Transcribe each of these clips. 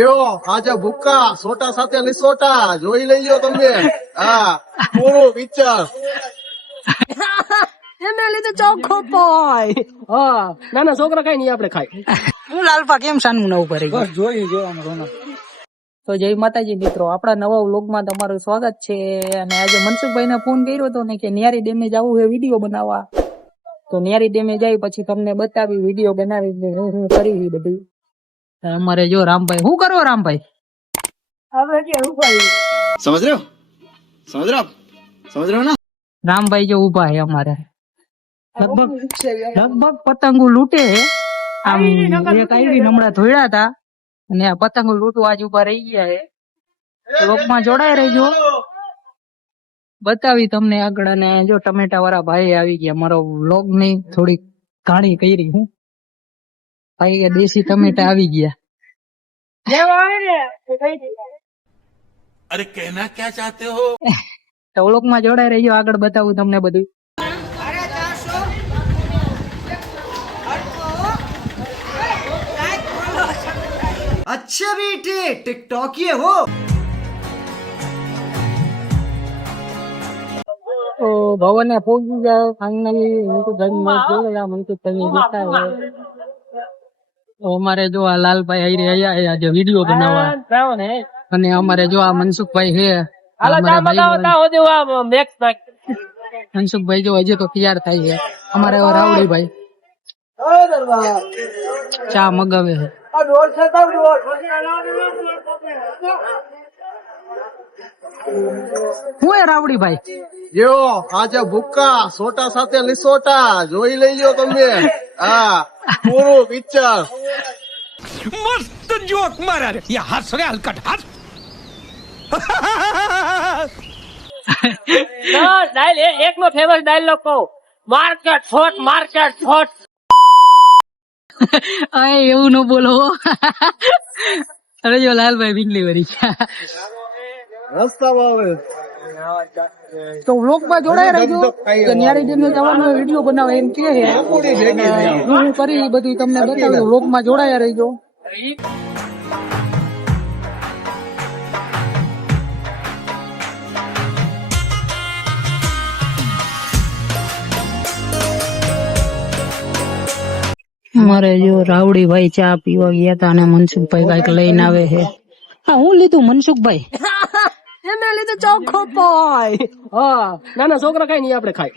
યો આજે ભૂક્કા સોટા સાથે લીસોટા જોઈ લઈજો તમે. હા પૂરું પિક્ચર એને લીધે ચોખ્ખો પાય. હા નાના છોકરા ખાય નહીં આપડે ખાય. હું લાલપા કેમ સાનું ના ઉભા રહી બસ જોઈ જોવાનું રોનક. તો જય માતાજી મિત્રો, આપણા નવા વ્લોગમાં તમારું સ્વાગત છે. અને આજે મનસુખભાઈ ને ફોન કર્યો હતો ને કે ન્યારી ડેમે જવું છે વિડીયો બનાવવા. તો ન્યારી ડેમે જાય પછી તમને બતાવી વિડીયો બનાવી હું કરી બધી. અમારે જો રામભાઈ શું કરો રામભાઈ? હવે કે ઉપાય સમજ રહ્યો ના રામભાઈ જો ઉભા છે અમારે. લગભગ પતંગો લૂંટે છે. આમ એક આવી હમણાં ધોળ્યા હતા અને આ પતંગો લૂંટવા આજ ઉભા રહી ગયા છે. લોકમાં જોડાઈ રહેજો, બતાવી તમને આગળ. અને જો ટમેટા વાળા ભાઈ આવી ગયા, મારો વ્લોગ ની થોડી ઘાણી કરી હું ભાઈ કે દેશી ટમેટા આવી ગયા. अरे कहना क्या चाहते हो? તો વ્લોગ માં જોડાઈ રહેજો, આગળ બતાવું તમને બધું. अच्छा बेटे टिकटॉक ये हो. તો ભવને પહોંચી જાવ ફાઇનલી. હું તો ઘરમાં જોડેલા મને તો તમે દેખાય હોય. તો અમારે જો આ લાલભાઈ આઈ રહ્યા છે આજે વિડીયો બનાવવા. અને અમારે જો આ મનસુખભાઈ છે, મનસુખભાઈ જો હજી તો તૈયાર થાય છે. અમારે રાવડીભાઈ ચા મગાવે છે. હું એ રાવડીભાઈ યો આજે ભૂક્કા સોટા સાથે લીસોટા જોઈ લઈજો તમે. હા પૂરું પિક્ચર मस्त जोक मारा रे ये हंस रे हलकट हंस એક નો ફેમસ ડાયલોગ કહું, માર્કેટ ફોટ. અરે એવું ન બોલો. અરે જો લાલભાઈ બીંગલી વરી રસ્તામાં આવે તો વ્લોગ માં જોડાઈ રહેજો. ન્યારી ડેમ જવાનો વિડીયો બનાવે એમ કે છે. હું કરી બધું તમને બતાવ્યું. વ્લોગ માં જોડાયા રહેજો. મારે જો રાવડીભાઈ ચા પીવા ગયા હતા અને મનસુખભાઈ કઈક લઈને આવે છે. હા હું લીધું મનસુખભાઈ? એને લીધે ચોખ્ખો પાય. હા નાના છોકરા ખાય નહીં આપડે ખાય.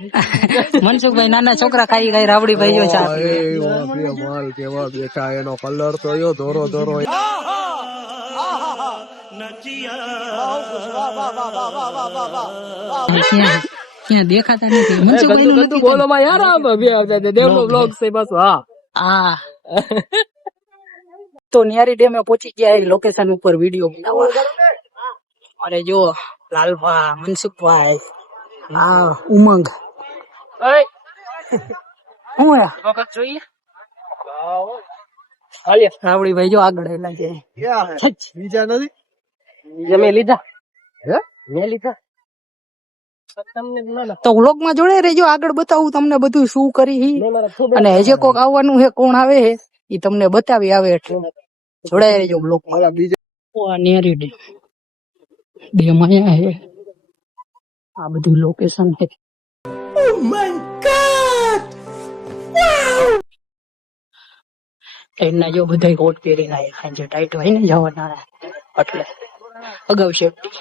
મનસુખભાઈ નાના છોકરા ખાઈ ગઈ, રાવડીભાઈ જો ચા પીવે. માલ કેવા બેઠા, એનો કલર તો યો ધોરો ધોરો. ક્યાં દેખાતા નથી મનસુખભાઈ નું નથી. બોલો માં યાર આમ દેવનો બ્લોગ છે બસ. હા તો ન્યારી ડેમે પહોંચી ગયા લોકેશન ઉપર વિડીયો બનાવવા. અરે જો લાલભા, મનસુખભાઈ, હા ઉમંગ. શું જોઈએ રાવડીભાઈ જો આગળ એલા છે. બીજા નથી મેં લીધા. તો વ્લોગ માં જોડાઈ રહેજો, આગળ બતાવું તમને બધું શું કરી. અને હજે કોક આવવાનું છે, કોણ આવે છે એ તમને બતાવી આવે એટલે જોડાઈ રહેજો વ્લોગ માં. ન્યારી ડેમ અહીંયા છે. આ બધું લોકેશન છે. એમના જો બધા કોટ પહેરીને આવ્યા છે, ટાઈટ હોય ને જવાના એટલે અગાઉ સેફટી.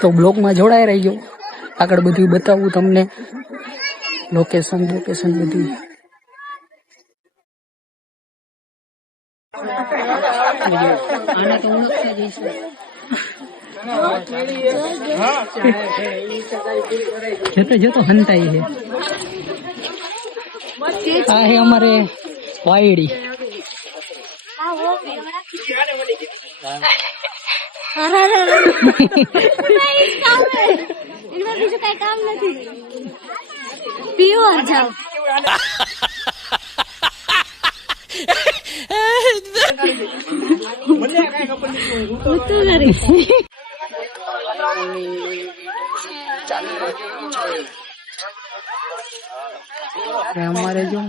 તો બ્લોગ માં જોડાઈ રહેજો, આગળ બધું બતાવું તમને. લોકેશન બધું. આના તો ઓળખતા જઈશું. જતો હંતાઈ છે. આ હે અમારે વાયડી. બીજું કઈ કામ નથી. પીવા જાવ. અમારે જો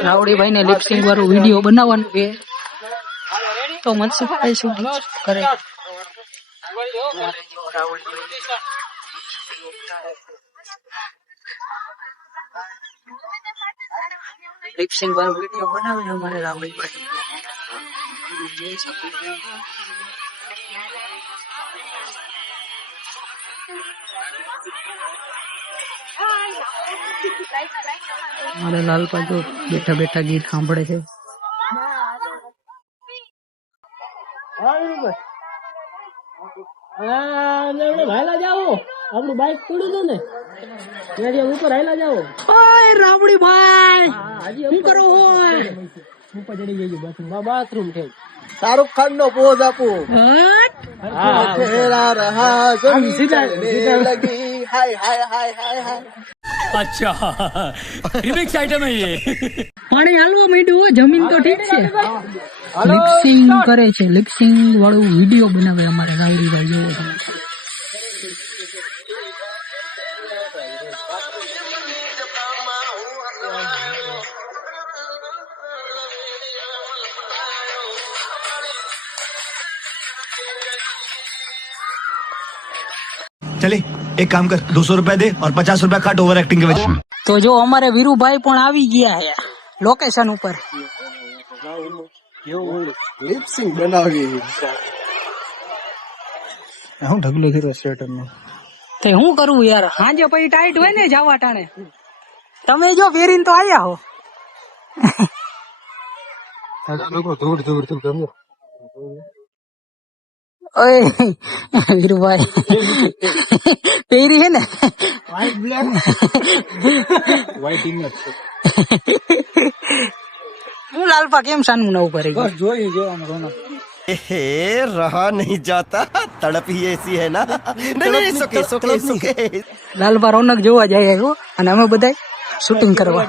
રાવડીભાઈ ને લિપસિંગ વાળું વિડીયો બનાવવાનું છે તો મનસુખભાઈ શૂટિંગ કરે લિપસિંગ વાળો વિડીયો બનાવે અમારે રાવડીભાઈ મારે લાલપા જો બેઠા બેઠા ગીત સાંભળે છે હાલા જાઓ આપણું બાઈક તોડી દો ને ત્યાં ઉપર હાલા જાઓ ઓય રાવડી ભાઈ શું કરો હોય ઉપર ચડી જઈએ બાથરૂમ છે શાહરુખ ખાન નો પોઝ આપું તેરા રહા જમીન ચढ़ने लगी हाय हाय हाय हाय हाय अच्छा रिमिक्स आइटम है ये પાણી હાલવા માંડ્યું જમીન તો ઠીક છે લિપસિંગ કરે છે લિપસિંગ વાળું વિડીયો બનાવે અમારે રાવડીભાઈ જોવો તમે चले एक काम कर 200 रुपया दे और 50 रुपया काट ओवर एक्टिंग के वजह તો જો અમારે વીરુભાઈ પણ આવી ગયા છે લોકેશન ઉપર લિપસિંગ બનાવી હું ઢગલો થયો સ્વેટર નો તે હું કરું યાર હાંજે પછી ટાઈટ હોય ને જાવા ટાણે તમે જો પહેરીને તો આયા હો ઓય વીરુભાઈ પહેરી હે ને હું લાલપા કેમ સાનું ના ઉભા રહી બસ જોઈ જો रहा नहीं जाता तड़प ही ऐसी है ना नहीं सुके सुके सुके લાલપા રોનક જોવા જાય હો અને અમે બધા શૂટિંગ કરવા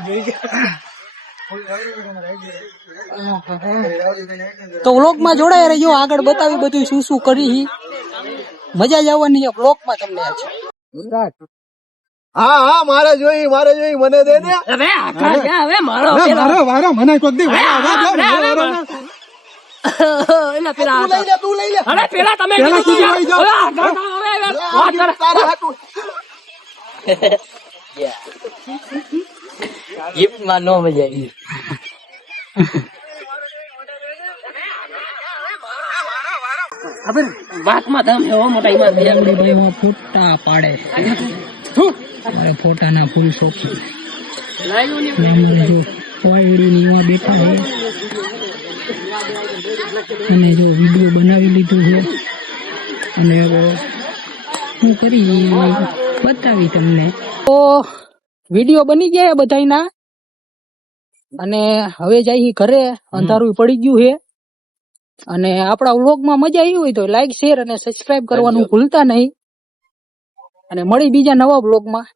તો વ્લોગ માં જોડાયા રહેજો આગળ બતાવી બધું શું શું કરી મજા જ આવવાની છે વ્લોગ માં તમને આજ હા હા મારે જોઈ મને દે ને હવે આગળ જા હવે મારો વારો મને કોક દે એલા પેલા તું લઈ લે અરે પેલા તમે પેલા કીધું લઈ જાઓ. હવે આગળ જાઓ, હવે તારા હાટુ ગિફ્ટ માં નો મજા આવી વાતમાં દમ એવો મોટા ઈમાન રાવડીભાઈ ફોટા પાડે મારે ફોટાના ફૂલ શોખ છે જો વાયડીની માં બેઠા હોય અને જો વિડીયો બનાવી લીધું છે અને હવે શું કરી બતાવી તમને તો વિડીયો બની ગયા બધાયના અને હવે જઈ ઘરે અંધારું પડી ગયું છે અને આપણા વ્લોગમાં મજા આવી હોય તો લાઈક શેર અને સબસ્ક્રાઇબ કરવાનું ભૂલતા નહીં અને મળી બીજા નવા વ્લોગમાં